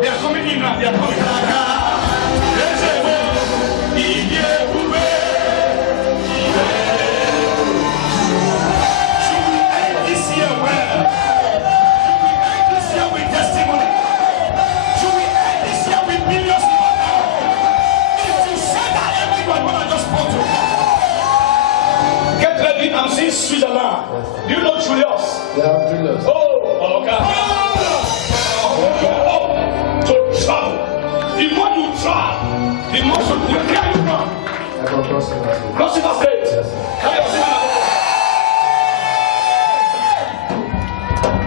They are coming in now. They are coming. I'm seeing Switzerland. Do you know Julius? Yeah, Julius. Oh, okay. To travel. The more you travel, the more you can you run. I go crossing that. Crossing that state. Yes, sir.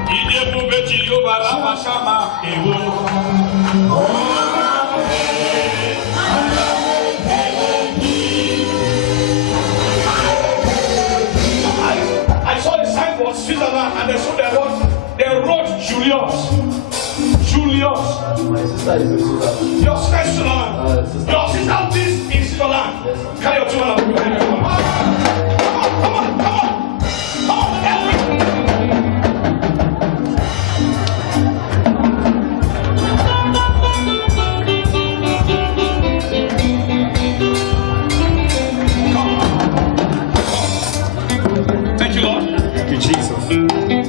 Can you see Switzerland, and they saw the road Julius. Julius. My sister is in Switzerland. Your sister is Switzerland. Your sister is in Switzerland. Yes, sir. Carry your children. Come on. Thank you, Lord. Jesus.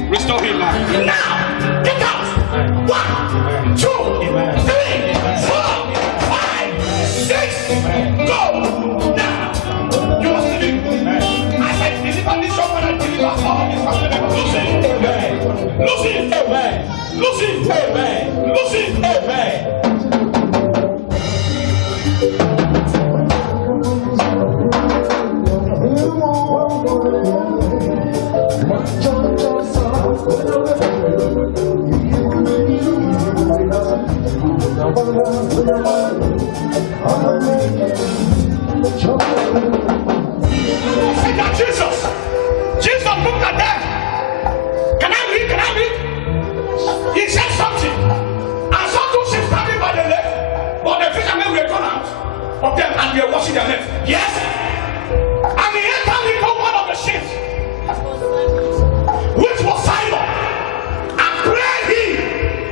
Restore him now. Now! Get out! 1, 2, 3, 4, 5, 6. Go! Now! You are sleeping. I said, deliver this shop and I deliver all this family members. Lucy! Amen. Lucy! Amen. Lucy! Amen. Say that Jesus looked at them. Can I read? He said something. And some two ships standing by the left, but the fishermen were gone out of them and they were washing their nets. Yes. And he entered into one of the ships, which was Simon, and prayed him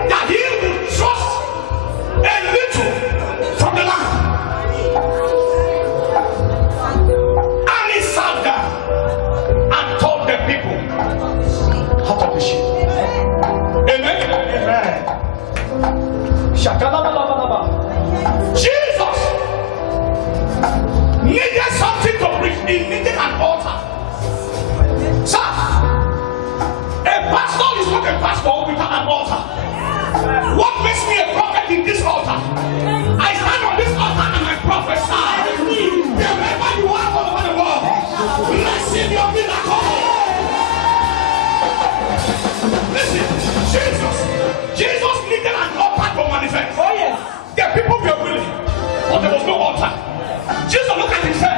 that he would trust a little from the land. And he sat down and told the people how to fish. Amen. Jesus needed something to preach. He needed an altar. Sir, a pastor is not a pastor without an altar. What makes me a prophet in this altar? I stand on this altar and I prophesy. Wherever you are all over the world, receive your miracle. Listen, Jesus needed an altar to manifest. Oh yes. The people were willing, but there was no altar. Jesus looked at him and said,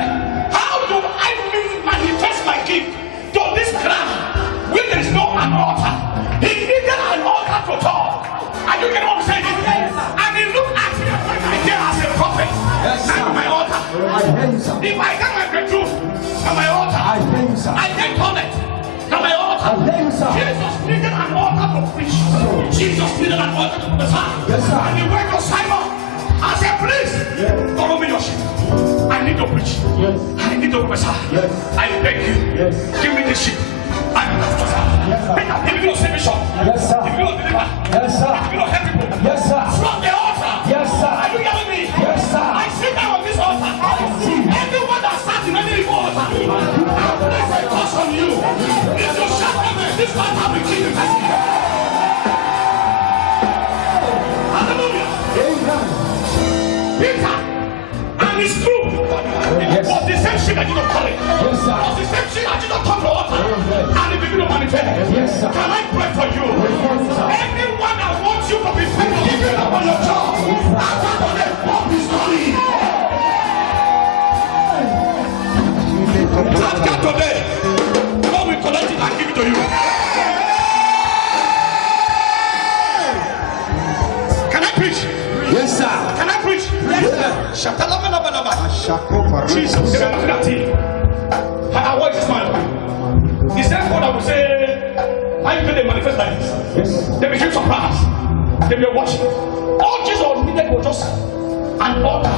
how do I manifest my gift to this crowd when there is no an altar? He needed an altar to talk. Are you getting what I'm saying? And he looked at me and went, I dare as a prophet. Stand on my altar. If I get my breakthrough on my altar, I then call it. On my altar. Jesus needed an altar to preach. Jesus needed an altar to prophesy. And he went to Simon and said, please, follow me your sheep. I need to preach. I need to prophesy. I beg you, give me the sheep. I will prophesy. If you don't save me short, if you don't deliver, if you don't help people, from the altar. Are you hearing me? I sit down on this altar. Everyone that stands in any altar, I place a curse on you. If you shut them, this altar will kill you. Hallelujah. Peter, and it's true. It was the same shit that you don't call it. It was the same shit that you don't come to altar. And it begin to manifest. Can I pray for you? Anyone that wants you to be faithful, even upon your job, after the bomb is coming. After today, God will collect it and give it to you. Can I preach? Yes, sir. Can I preach? Yes, sir. Jesus. What is this man? He said, God, I will say, I will they manifest like this. They became surprised. they were watching. All Jesus needed was just an altar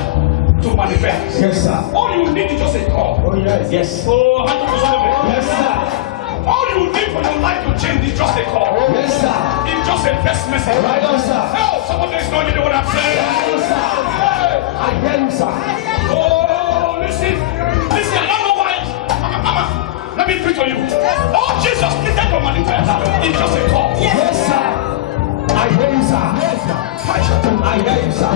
to manifest. Yes, sir. All you need is just a call. Oh, yes. Yes. Oh, how do you celebrate? Yes, sir. All you need for your life to change is just a call. Yes, sir. It's just a text message. Right on, sir. Oh, someone is knowing you know what I'm saying. Yes, sir. I hear you, sir. Oh, listen. Listen, I don't know why. Mama, let me preach to you. Oh, Jesus needed to manifest. It's just a call. Yes, sir. I hear you, sir. Yes, sir. I hear you, sir.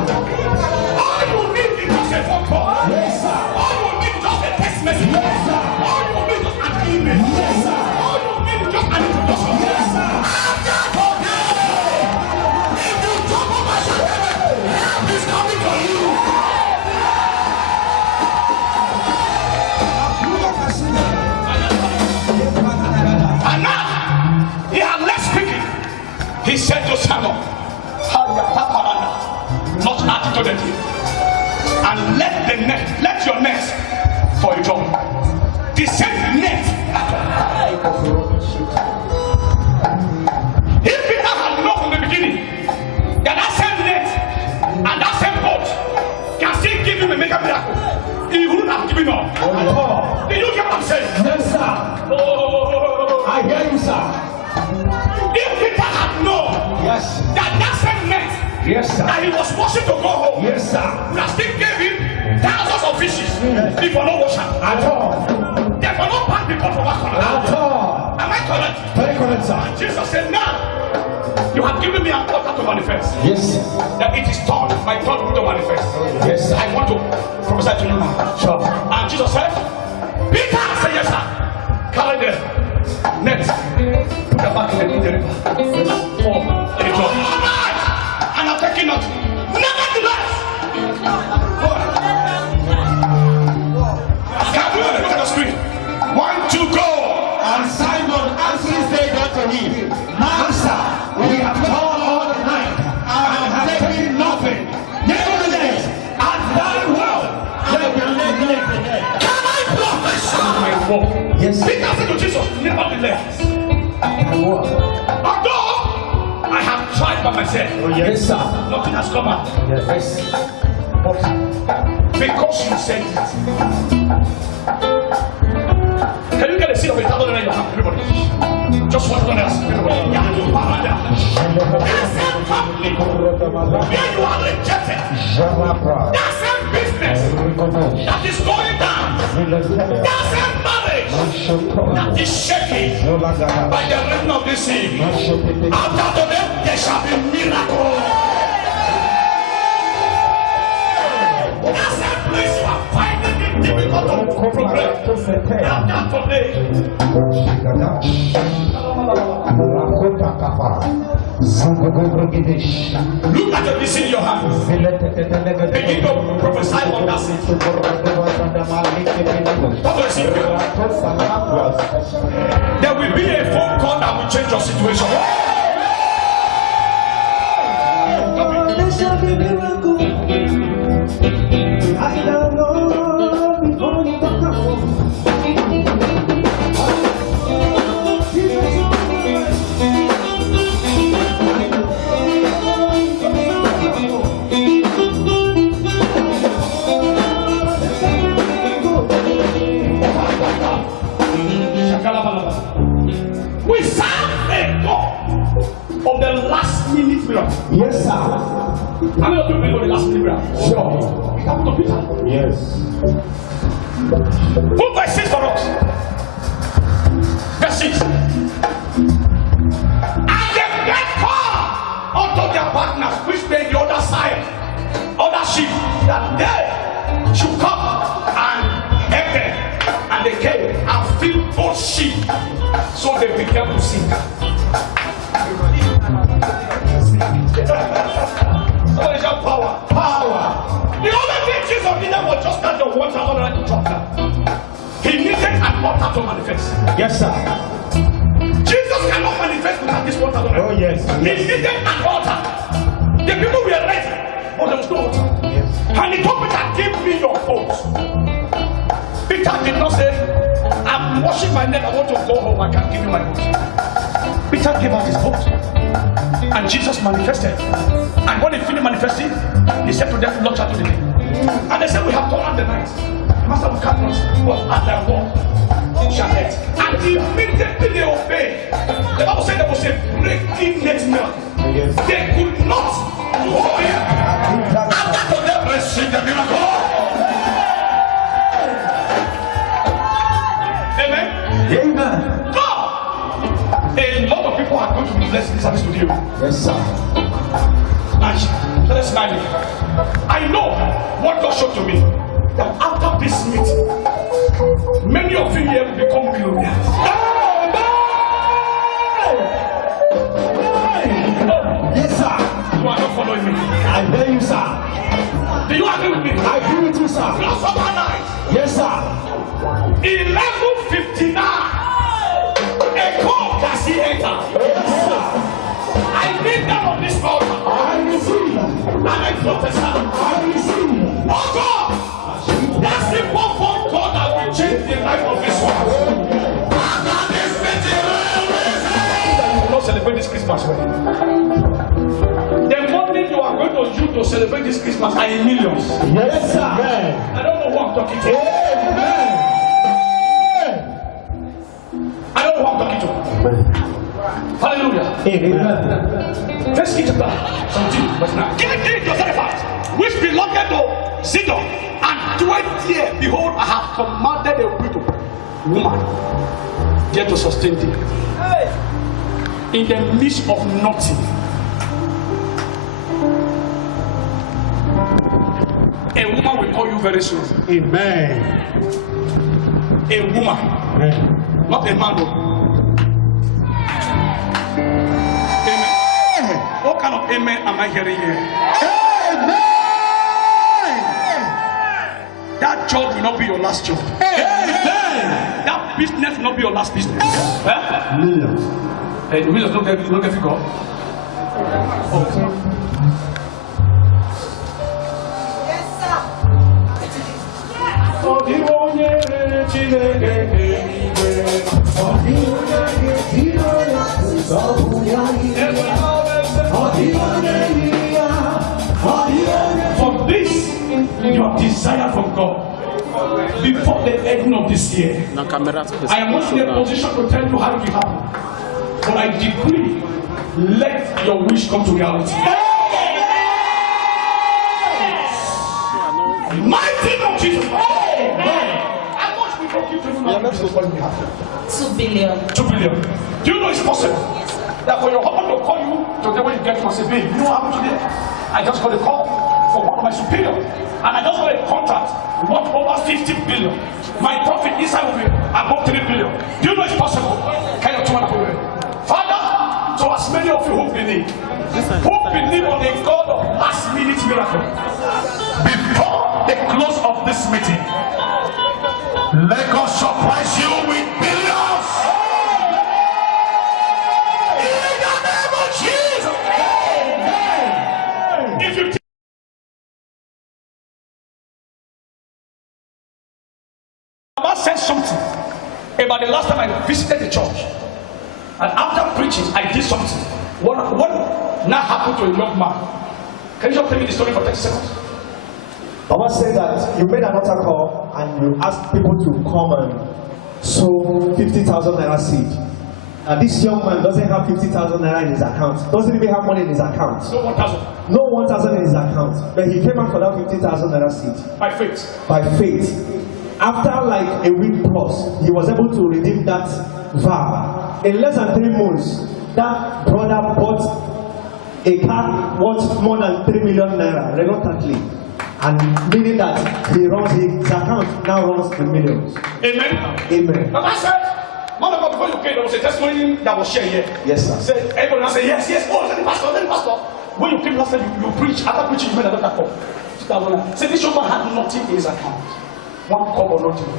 All you need is just a phone call. Yes, sir. All you need is just a text message. Yes, sir. All you need is just an email. Yes, sir. All you need is just an introduction. Yes, sir. If you talk about your heaven, help is coming to you. And now, he had left speaking. He said to Samuel, not add to the deal. And let your nest for a job. The same net. If Peter had known from the beginning that same net and that same boat can still give him a mega miracle, he wouldn't have given up. Oh, Did you get what I'm saying? yes, sir. Oh, I hear you, sir. if Peter had known Yes. that same net Yes, sir. that he was washing to go home, Yes, sir. would have still gave him thousands of fishes if for no washer. At all. They for no pack people from one corner. At all. Am I correct? Very correct, sir. Jesus said, now you have given me an altar to manifest. Yes. That it is time, my turn to manifest. Yes, sir. I want to prophesy to you now. Sure. And Jesus said, Peter, say yes, sir. Carry the net. Put the back in the river. For a job. All right. And I'm taking nothing. Nevertheless. Can we look at the screen? 1, 2, go. And Simon answered said unto him, Master, we have toiled all night and have taken nothing. Nevertheless, at thy word, there will not live again. Can I prophesy? Yes. Peter said to Jesus, nevertheless. Although I have tried by myself, Oh, yes, sir. nothing has come out. Yes. But because you said it. Can you get a seat of a $1,000 in your hand, everybody? Just one else, everybody. Yeah, you are there. That same company where you are rejected. That same business that is going down. That same marriage that is shaking by the rain of the sea. After today, there shall be miracle. That same place you are finding it difficult to progress. After today, look at the vision in your hand. Begin to prophesy on that seat. What do I see? There will be a phone call that will change your situation. There shall be miracle. I don't know before you come home. We serve a God of the last minute miracle. Yes, sir. How many of you believe on the last minute miracle? Sure. It happened to Peter. Yes. Put verse 6 for us. Verse 6. And they get call unto their partners, which made the other side, other sheep, that they should come and help them. And they came and filled both sheep. So they began to sink. What is your power? Power. The only thing Jesus needed was just that the water on the top. He needed an altar to manifest. Yes, sir. Jesus cannot manifest without this water on Oh, yes. He needed an altar. The people were ready, but there was no water. Yes. And he told Peter, give me your boat. Peter did not say, I'm washing my neck, I want to go home, I can't give you my boat. Peter gave out his boat. And Jesus manifested. And when he finished manifesting, he said to them, launch out to the day. And they said, we have torn the night. The master of candles was at their wall. And immediately they obeyed. The Bible said there was a breaking next miracle. They could not hold him. After them received the miracle. Amen. Amen. God. A lot of people are going to be blessed in this service today. Yes, sir. Nice. So let's smile. I know what God showed to me. That after this meeting, many of you here will become millionaires. Yes, sir. You are not following me. I hear you, sir. Do you agree with me? I agree with you, sir. Last summer night, Yes, sir. 11:59, a call Cassie entered. Yes, sir. I kneel down on this altar I receive. and I prophesy. I receive. Oh God, that simple phone call that will change the life of this one. You will not celebrate this Christmas well. The money you are going to use to celebrate this Christmas are in millions. Yes, sir. Amen. I don't know who I'm talking to. Amen. I don't know who I'm talking to. Hallelujah. Amen. First Kings chapter 17, verse 9. Give it to Zarephath, which belonged to Sidon, and 20 years, behold, I have commanded a widow woman there to sustain thee. In the midst of nothing. A woman will call you very soon. Amen. A woman, Amen. not a man. Though. Amen. What kind of amen am I hearing here? That job will not be your last job. That business will not be your last business. Millions. Hey, the millions don't get figure. For this, your desire from God before the ending of this year. I am not in a position to tell you how it will happen, but I decree, let your wish come to reality. Mighty name of Jesus. How much we can give to you now? 2 billion. 2 billion. Do you know it's possible? That for your husband to call you today when you get him and say, babe, you know what happened today? I just got a call from one of my superiors, and I just got a contract worth over 50 billion. My profit inside will be above 3 billion. Do you know it's possible? Can you turn up away? Father, to as many of you who believe on the God of last minute miracle, before the close of this meeting, let God surprise you with billions. In the name of Jesus. If you Mama said something about the last time I visited the church, and after preaching, I did something. What now happened to a young man? Can you just tell me the story for 30 seconds? Baba said that you made an altar call and you asked people to come and sow 50,000 naira seed. And this young man doesn't have 50,000 naira in his account. Doesn't even have money in his account. No 1,000. No 1,000 in his account. But he came out for that 50,000 naira seed. By faith. By faith. After like a week plus, he was able to redeem that vow. In less than 3 months, that brother bought a car worth more than 3 million naira reluctantly. And meaning that his account now runs in millions. Amen. Amen. But I said, man of God, before you came, there was a testimony that was shared here. Yes, sir. Said, everyone said, yes. Oh, the pastor. When you came last time, you preached. After preaching, you made another call. Say this young man had nothing in his account. 1 cup or nothing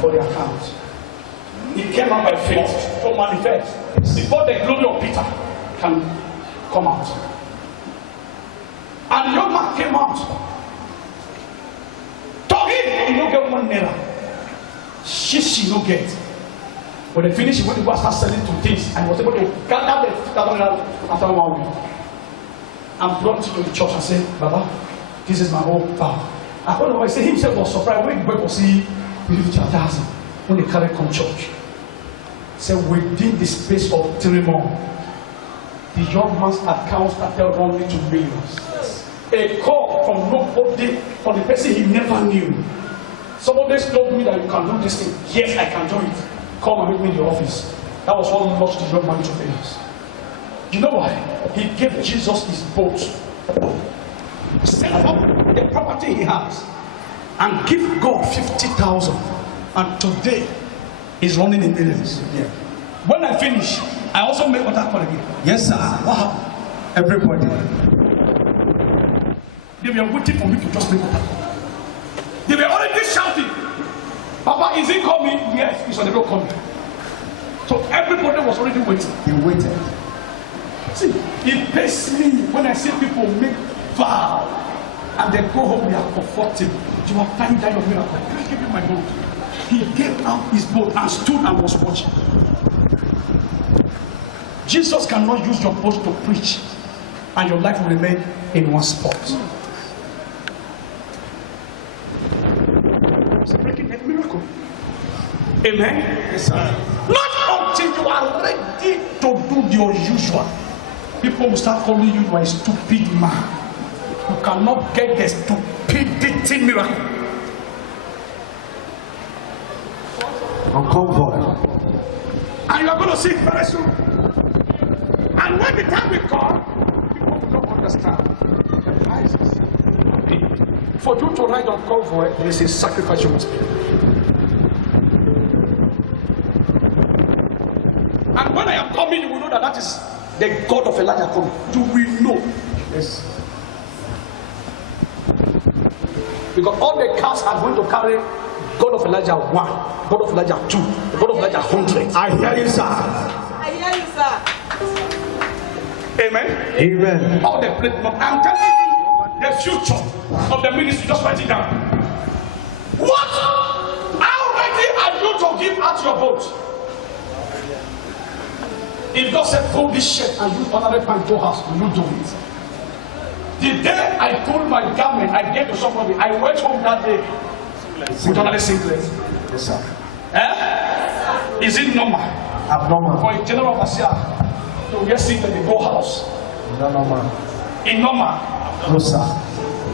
for the account. He came out by faith to manifest before the glory of Peter can come out. And the young man came out. To him, he no get 1 naira. She no get. When they finished, he went to go and start selling to things, and he was able to gather the 50,000 after 1 week. And brought it to the church and said, Baba, this is my own vow. I don't know why he said he himself was surprised when he went to see the chapter when they carried come church. So within the space of 3 months, the young man's account started running to millions. A call from nobody, from the person he never knew. Somebody told me that you can do this thing. Yes, I can do it. Come and meet me in the office. That was what launched the young man to millions. You know why? He gave Jesus his boat. Set up the property he has and give God 50,000. And today, he's running in millions. Yeah. When I finish, I also make what I call again. Yes, sir. What happened? Everybody. They were waiting for me to just make what I call. They were already shouting, Papa, is he coming? Yes, he's on the road coming. So everybody was already waiting. They waited. See, it pains me when I see people make vow and they go home, they are comfortable. You are finding that your miracle. Can I give you my boat? He gave out his boat and stood and was watching. Jesus cannot use your boat to preach and your life will remain in one spot. It's a breaking miracle. Amen? Yes, sir. Not until you are ready to do your usual. People will start calling you a stupid man. You cannot get the stupidity miracle. On convoy. And you are going to see it very soon. And when the time will come, people will not understand the prices paid. For you to ride on convoy, there is a sacrifice you must make. And when I am coming, you will know that that is the God of Elijah coming. You will know. Yes. Because all the cars are going to carry God of Elijah 1, God of Elijah 2, the God of Elijah 100. I hear you, sir. I hear you, sir. Amen. Amen. All the plate, but I'm telling you the future of the ministry. Just write it down. What? How ready are you to give out your vote? If God said, pull this shirt and use another banjo house, will you do it? The day I pulled my garment, I gave to somebody, I went home that day with another singlet. Yes, sir. Eh? Is it normal Abnormal. for a general overseer to get singlet in the go house? No, normal. In normal. No, sir.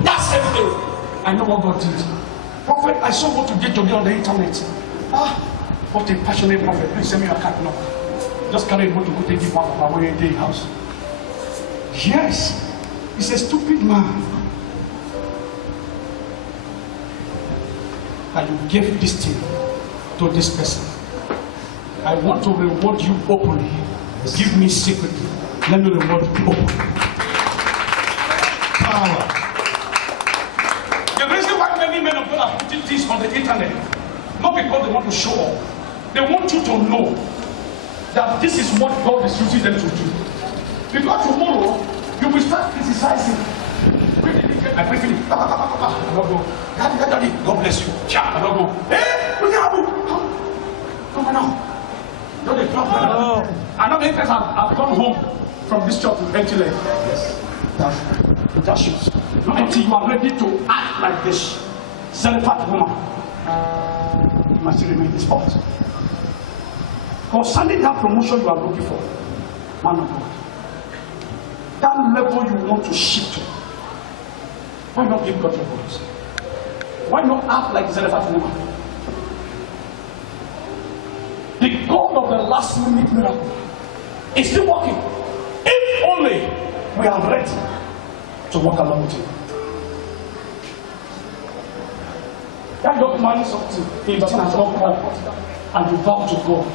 That same day, I know what God did. Prophet, I saw what you did to me on the internet. Ah, what a passionate prophet. Please send me your card number. Just carry it to go take it one of our way in the house. Yes, he's a stupid man. And you gave this thing to this person. I want to reward you openly. Give me secretly. Let me reward you openly. Power. The reason why many men of God are putting things on the internet, not because they want to show off. They want you to know that this is what God is using them to do. Because tomorrow, you will start criticizing. I pray for you. I don't go. Daddy, God bless you. I don't go. Hey, look at you. Come on now. Don't they drop that? I know many times I've gone home from this church to empty leg. Yes. Without shoes. Not until you are ready to act like this. Self-fat woman. You must still remain in this spot. Concerning that promotion you are looking for, man of God, that level you want to shift to, why not give God your voice? Why not act like Zelophehad woman? The God of the last minute miracle is still working. If only we are ready to walk along with him. That young man is something he doesn't have to come and you vow to God.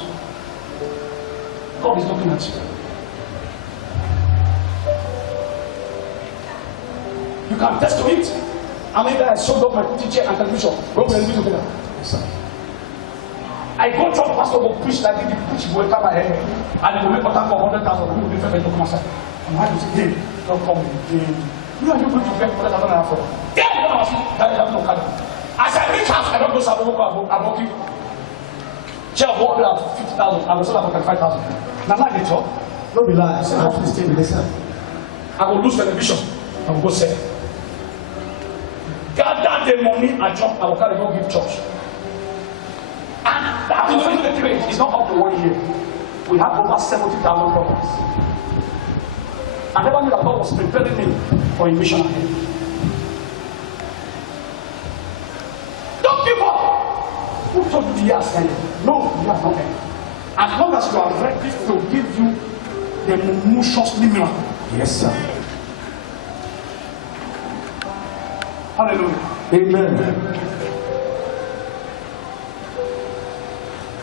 God is looking at you. You can test to it. I mean that I sold up my teacher and television. When we are together. Yes, sir. I go to a pastor who preach like he preach will come my head and he will make water for 100,000. Who will be fair to come outside? And why do you say, hey, don't come again? Who are you going to get 100,000 for? Then I was that I have no card. As I reach house, I don't go Saboko about it. Share of 150,000. I will sell for 35,000. Now, like it, No be lie. I have to stay with this. I will lose television. I will go sell. Gather the money I drop. I will carry go give church. And that is when the trade is not up to 1 year. We have over 70,000 properties. I never knew that God was preparing me for a mission ahead. Don't give up. Who told you the years end? No, the years don't end. As long as you are ready to give you the miraculously miracle. Yes, sir. Hallelujah. Amen.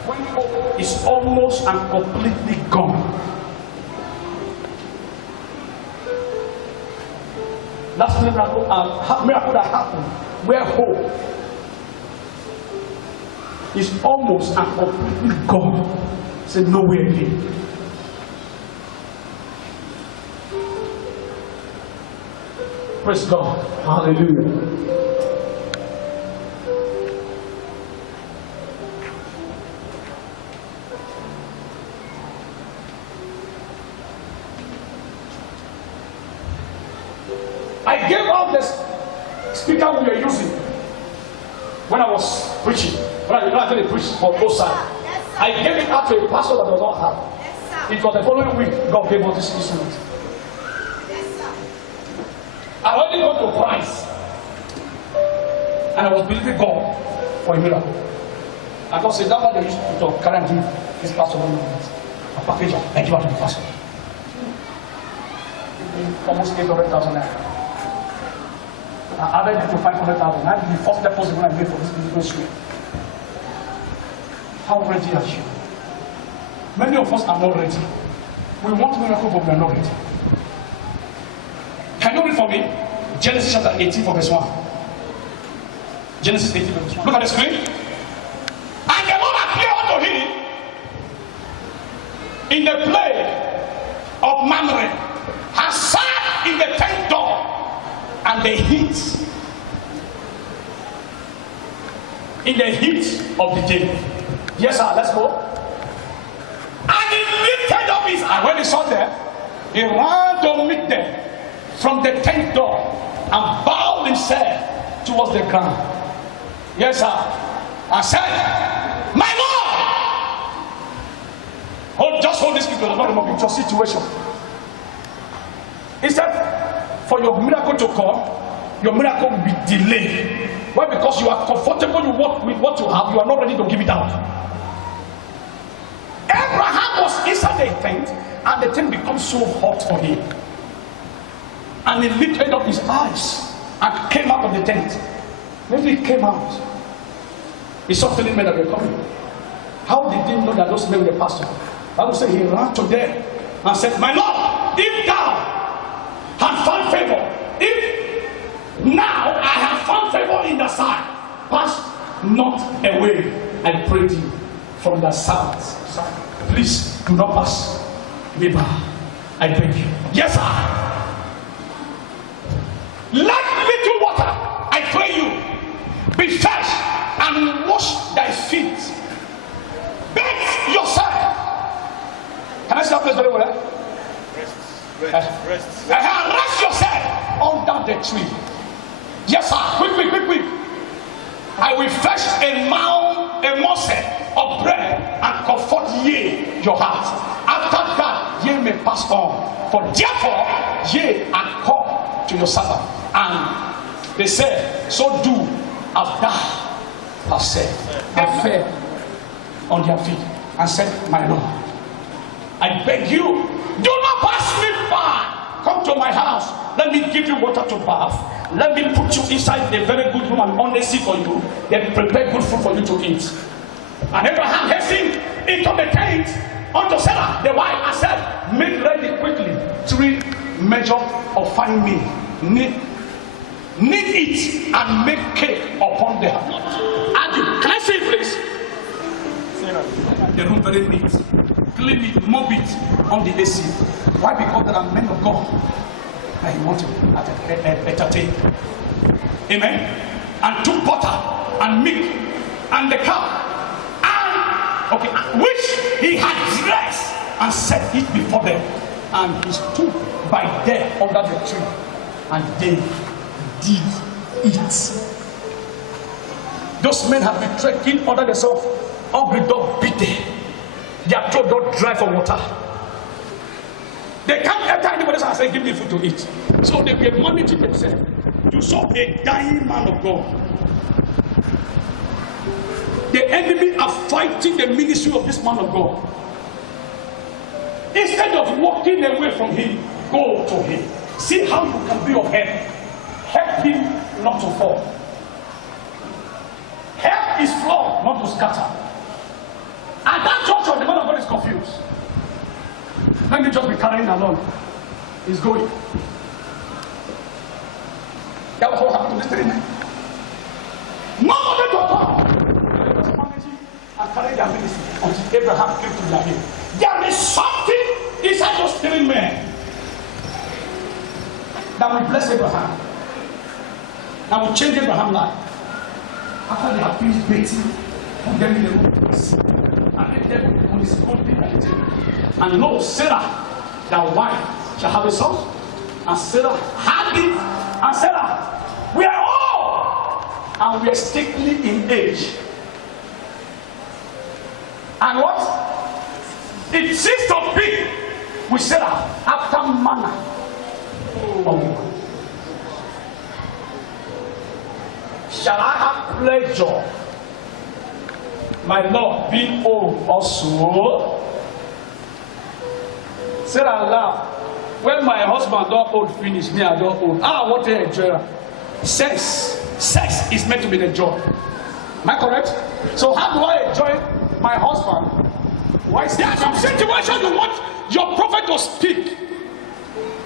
When hope is almost and completely gone, that's the miracle that happened where hope is almost and completely gone. Say no way again. Praise God. Hallelujah. I gave out this speaker we were using when I was preaching. When I did a preach for both sides. I gave it out to a pastor that does not have. It was the following week God gave us this instrument. I already got to price. And I was believing God for a miracle. And God said, that's why they used to carry and give this pastor a package of and give out to the pastor. Almost 800,000 naira. I added it to 500,000. That's the first deposit when I made for this ministry. How ready are you? Many of us are not ready. We want miracle, but we are not ready. Can you read for me? Genesis chapter 18 verse 1. Genesis 18 verse 1. Look at the screen. And the Lord appeared unto him in the plain of Mamre, and sat in the tent door, and the heat of the day. Yes, sir, let's go. And he lifted up his eye. When he saw them, he ran to meet them from the tent door and bowed himself towards the ground. Yes, sir. I said, my Lord! Just hold this people, not remove your situation. He said, for your miracle to come, your miracle will be delayed. Why? Because you are comfortable with what you have, you are not ready to give it out. Abraham was inside the tent, and the tent becomes so hot for him. And he lifted up his eyes and came out of the tent. Maybe he came out. He saw 3 men that were coming. How did he know that those men were the pastor? I would say he ran to them and said, my Lord, if thou have found favor, if now I have found favor in the sight, pass not away, I pray thee, from the south. Please do not pass me by. I beg you. Yes, sir. Like little water, I pray you, be fresh and wash thy feet. Bathe yourself. Can I say that place very well? Rest yourself under the tree. Yes, sir. Quick. I will fetch a morsel of bread and comfort ye your heart. After that, ye may pass on. For therefore, ye are called to your servant. And they said, so do as thou hast said. And fell on their feet and said, my Lord, I beg you, do not pass me by. Come to my house. Let me give you water to bath. Let me put you inside a very good room and honestly for you. Then prepare good food for you to eat. And Abraham hastened into the tent unto Sarah, the wife, and said, make ready quickly 3 measures of fine meal. Knead it and make cake upon the heart. And can I say it, please? The room very neat. Clean it, mop it on the AC. Why? Because there are men of God that he wanted to entertain. Amen. And took butter and milk and the cow and Okay, which he had dressed and set it before them. And he stood by them under the tree, and they did eat. Those men have been trekking under the sun, hungry dog beat them. Their throat don't dry for water. They can't enter anybody's house and say, give me food to eat. So they were managing themselves to solve a dying man of God. The enemy are fighting the ministry of this man of God. Instead of walking away from him, go to him. See how you can be of help. Help him not to fall. Help is flawed, not to scatter. And that church of the man of God is confused. Let me just be carrying along. He's going. That was what happened to this 3 men. None of them to talk. They were managing and carrying their ministry until Abraham came to their aid. There is something inside those 3 men that will bless Abraham, that will change Abraham's life. After they have finished bathing, put them in the room and let them on his own thing at the table. And lo, Sarah, their wife, shall have a son. And Sarah had it. And Sarah, we are old, and we are strictly in age. And what? It ceased to be with Sarah after manner of woman. Shall I have pleasure, my Lord, being old also? Sarah laughed. When my husband don't old finish, me I don't old. What a enjoy. Sex is meant to be the joy. Am I correct? So how do I enjoy my husband? Why? There are some situations you want your prophet to speak.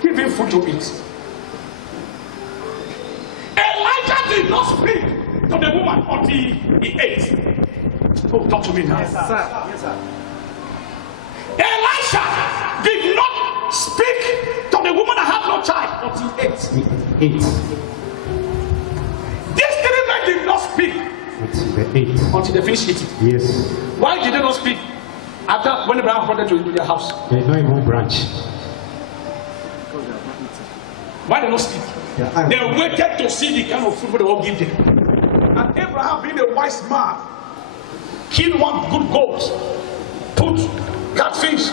Give him food to eat. Elijah did not speak to the woman until he ate. Oh, talk to me now. Yes, sir. Yes, sir. Elisha did not speak to the woman that had no child until he ate. These 3 men did not speak until they finished eating. Yes. Why did they not speak after when Abraham brought them to their house? They don't even branch. Why they not speak? They waited to see the kind of food they will give them. And Abraham, being a wise man, killed one good goat, put catfish,